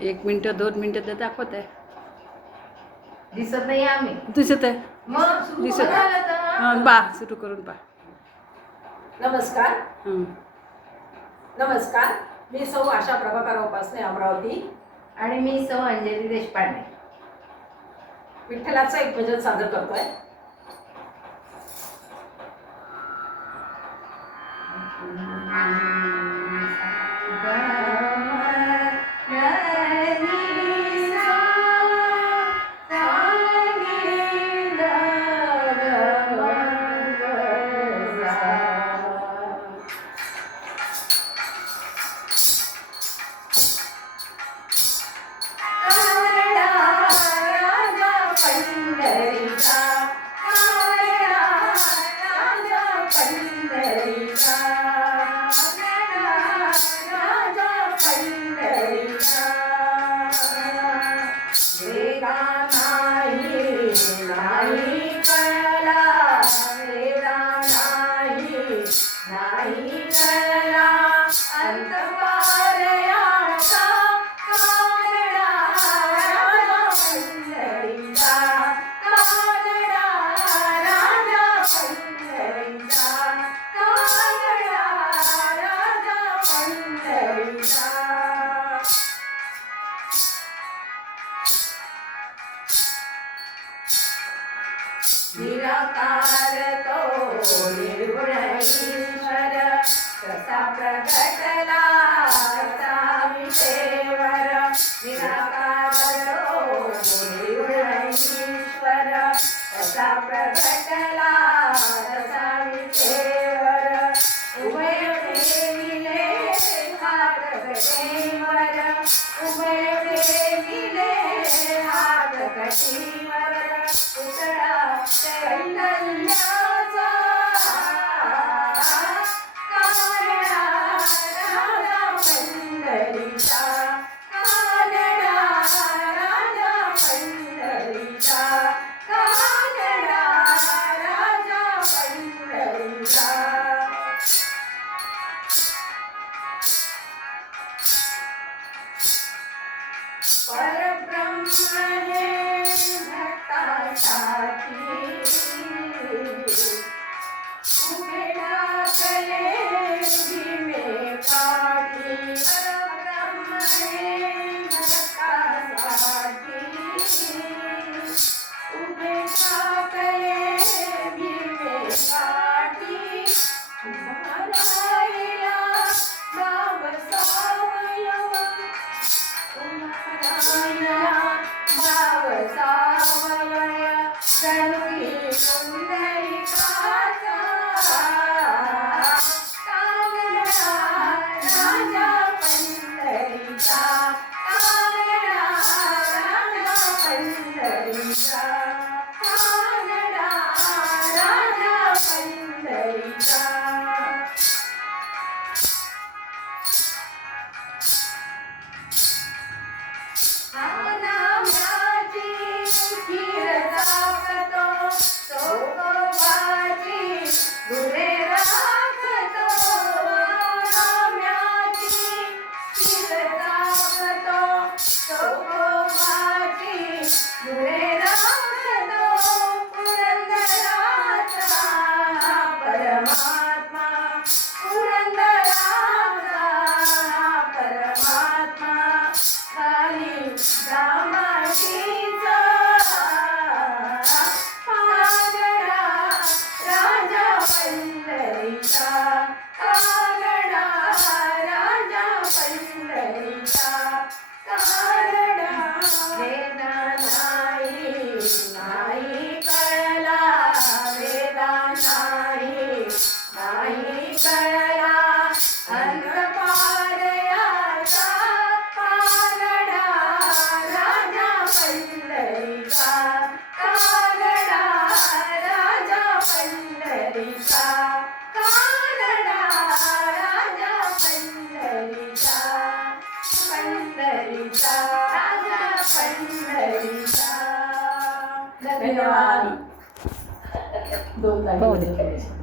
1 minute 2 मिनिटं दाखवत आहे. दिसत नाही आम्ही. दिसत आहे. मग दिसत आहे. बा सुरू करून पा. नमस्कार. हं. नमस्कार. मी सौ आशा प्रभाकर उपासने अमरावती. आणि मी सौ अंजली देशपांडे. विठ्ठलाचं एक भजन सादर करतोय. निराकार तो निर्गुण ईश्वर कसा प्रगटला कसा विषयवर. निराकार तो निर्गुण ईश्वर कसा प्रगटला कसा विषयवर. उभय देविले हात कटीवर उभय देविले हात कटीवर. पुतळा कैवल्याचा कानडा राजा पंढरीचा. कानडा राजा पंढरीचा. कानडा राजा पंढरीचा. परब्रह्म हे भक्तासाठी उभे ठाकले भीमे काठी. परब्रह्म हे भक्तासाठी उभे ठाकले भीमे काठी. उभारायला भाव सावयव भाव सावय जणुकी पुंडलिकाचा. कानडा राजा पंढरीचा. कानडा राजा पंढरीचा. कानडा राजा पंढरीचा. धन्यवाद. 2 तारीख